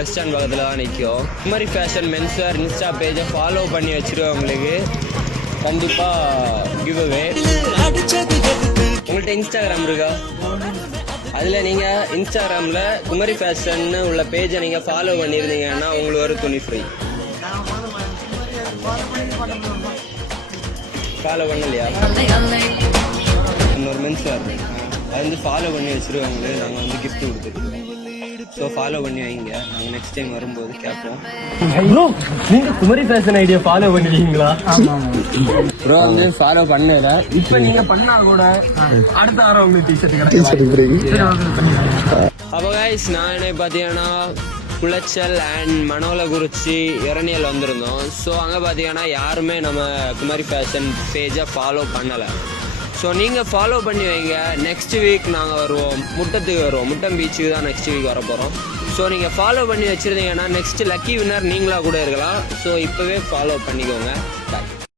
Bus stand பக்கத்தில் தான் நிற்கும். குமரி ஃபேஷன் மென்ஸ்வேர் இன்ஸ்டா பேஜை ஃபாலோ பண்ணி வச்சுருக்கவங்களுக்கு கண்டிப்பாக கிவ் அவே. உங்கள்கிட்ட இன்ஸ்டாகிராம் இருக்கா? அதில் நீங்கள் இன்ஸ்டாகிராமில் குமரி ஃபேஷன் உள்ள பேஜை நீங்கள் ஃபாலோ பண்ணியிருந்தீங்கன்னா உங்களுக்கு ஒரு துணி ஃப்ரீ. ஃபாலோ பண்ணலையா? இன்னொரு மென்ஸ்வேர் அது வந்து ஃபாலோ பண்ணி வச்சுருவாங்களே, நாங்கள் வந்து கிஃப்ட் கொடுத்துருக்கோம். ஸோ ஃபாலோ பண்ணி வைங்க, நாங்கள் நெக்ஸ்ட் டைம் வரும்போது கேட்போம். ப்ரோ நீங்கள் குமரி ஃபேஷன் ஐடியா ஃபாலோ பண்ணிருக்கீங்களா? ப்ரோ வந்து ஃபாலோ பண்ணல. இப்போ நீங்கள் பண்ணா கூட அடுத்த வாரம் உங்களுக்கு டிஷர்ட் கிடைக்கும். அப்போ கைஸ் நான் பார்த்தீங்கன்னா குளச்சல் அண்ட் மணவலகுறிச்சி இரணியல் வந்திருந்தோம். ஸோ அங்கே பார்த்தீங்கன்னா யாருமே நம்ம குமரி ஃபேஷன் பேஜை ஃபாலோ பண்ணலை. ஸோ நீங்கள் ஃபாலோ பண்ணி வைங்க. நெக்ஸ்ட் வீக் நாங்கள் வருவோம், முட்டத்துக்கு வருவோம். முட்டம் பீச்சுக்கு தான் நெக்ஸ்ட் வீக் வர போகிறோம். ஸோ நீங்கள் ஃபாலோ பண்ணி வச்சுருந்தீங்கன்னா நெக்ஸ்ட் லக்கி வின்னர் நீங்களாக கூட இருக்கலாம். ஸோ இப்போவே ஃபாலோ பண்ணிக்கோங்க. பாய்.